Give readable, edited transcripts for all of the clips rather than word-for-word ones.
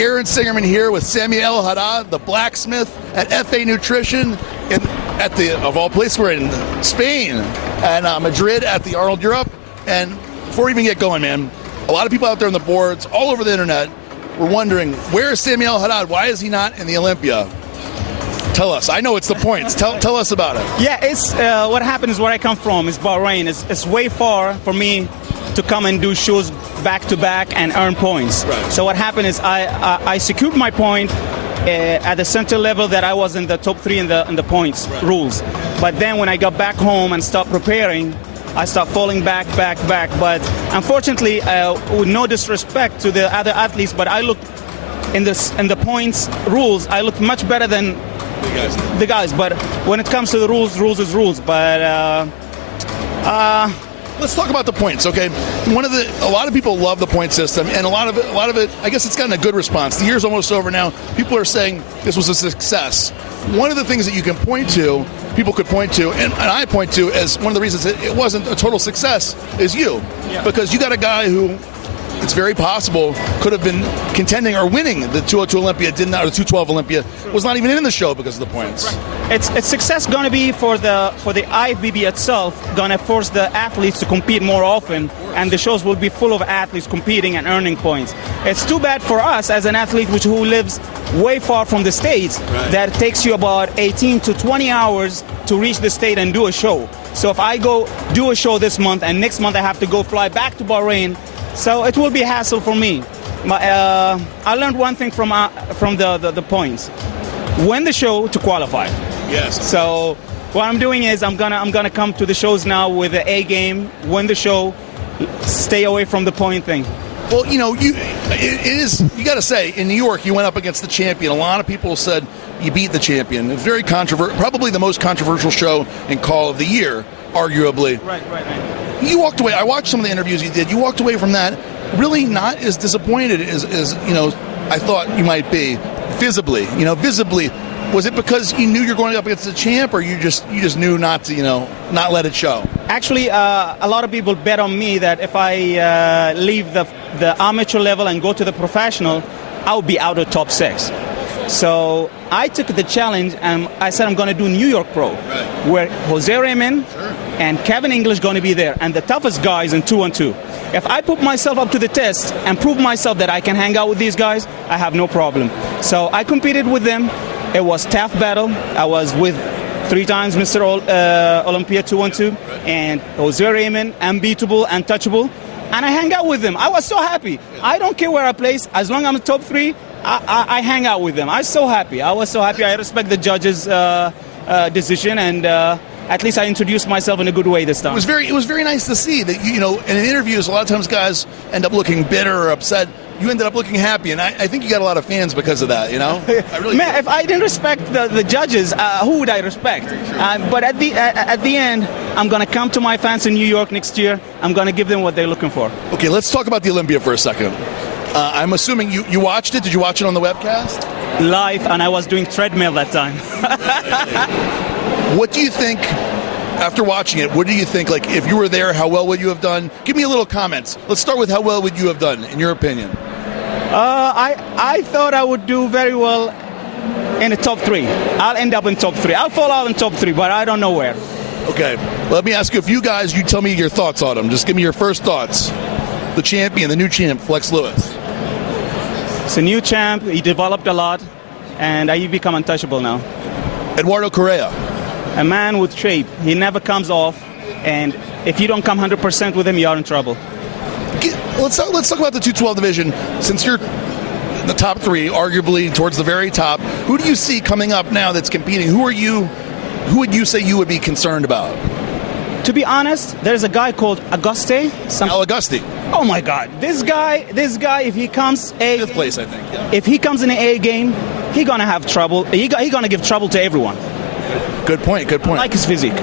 Aaron Singerman here with Sami El Haddad, the blacksmith at FA Nutrition, at the, of all places, we're in Spain, and Madrid at the Arnold Europe. And before we even get going, man, a lot of people out there on the boards, all over the internet, were wondering, where is Sami El Haddad? Why is he not in the Olympia? Tell us. I know it's the points. Tell us about it. Yeah, it's what happened is where I come from. It's Bahrain. It's way far for me to come and do shows back to back and earn points. Right. So what happened is I secured my point at the center level that I was in the top 3 in the points rules. But then when I got back home and stopped preparing, I started falling back. But unfortunately, with no disrespect to the other athletes, but I looked in the points rules, I looked much better than the guys. But when it comes to the rules is rules. But let's talk about the points, okay? A lot of people love the point system, and a lot of it, I guess it's gotten a good response. The year's almost over now. People are saying this was a success. One of the things that you can point to, people could point to, and I point to as one of the reasons that it wasn't a total success is you. Yeah. Because you got a guy who, it's very possible, could have been contending or winning the 202 Olympia, did not, or the 212 Olympia, was not even in the show because of the points. Right. It's success going to be for the IFBB itself, going to force the athletes to compete more often, and the shows will be full of athletes competing and earning points. It's too bad for us as an athlete who lives way far from the States, that it takes you about 18 to 20 hours to reach the state and do a show. So if I go do a show this month and next month I have to go fly back to Bahrain, so it will be a hassle for me. I learned one thing from the points: win the show to qualify. Yes. So what I'm doing is I'm gonna come to the shows now with the A game, win the show, stay away from the point thing. Well, you know, you got to say, in New York, you went up against the champion. A lot of people said you beat the champion. It's very controversial, probably the most controversial show in Call of the Year, arguably. Right. You walked away. I watched some of the interviews you did. You walked away from that really not as disappointed as I thought you might be. Visibly. Was it because you knew you're going up against the champ, or you just knew not to, not let it show? Actually, a lot of people bet on me that if I leave the amateur level and go to the professional, I would be out of top 6. So I took the challenge and I said I'm going to do New York Pro, where Jose Raymond and Kevin English going to be there, and the toughest guys in 2-on-2. If I put myself up to the test and prove myself that I can hang out with these guys, I have no problem. So I competed with them. It was a tough battle. I was with 3 times Mr. Olympia 2-on-2 and Jose Raymond, unbeatable, untouchable, and I hang out with them. I was so happy. I don't care where I place. As long as I'm top 3, I hang out with them. I was so happy. I respect the judges' decision, and at least I introduced myself in a good way this time. It was very nice to see that, in interviews, a lot of times guys end up looking bitter or upset. You ended up looking happy, and I think you got a lot of fans because of that, I really Man, if I didn't respect the judges, who would I respect? But at the end, I'm going to come to my fans in New York next year. I'm going to give them what they're looking for. Okay, let's talk about the Olympia for a second. I'm assuming you watched it. Did you watch it on the webcast? Live, and I was doing treadmill that time. What do you think, after watching it, what do you think, like, if you were there, how well would you have done? Give me a little comments. Let's start with how well would you have done, in your opinion? I thought I would do very well in the top 3. I'll end up in top 3. I'll fall out in top 3, but I don't know where. Okay, let me ask you a few guys. You tell me your thoughts on them. Just give me your first thoughts. The champion, the new champ, Flex Lewis. It's a new champ. He developed a lot, and he become untouchable now. Eduardo Correa. A man with shape. He never comes off, and if you don't come 100% with him, you're in trouble. Let's talk about the 212 division. Since you're the top 3, arguably towards the very top, who do you see coming up now that's competing? Who would you say you would be concerned about? To be honest, there's a guy called Auguste. Al Auguste. Oh my God, this guy, if he comes fifth place, I think. Yeah. If he comes in an A game, he's gonna have trouble. He's gonna give trouble to everyone. Good point. I like his physique.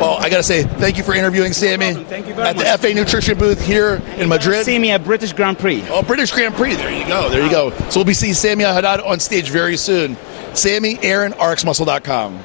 Well, I got to say, thank you for interviewing Sami at the FA Nutrition booth here in Madrid. See me at British Grand Prix. Oh, British Grand Prix. There you go. So we'll be seeing Sami El Haddad on stage very soon. Sami, Aaron, RxMuscle.com.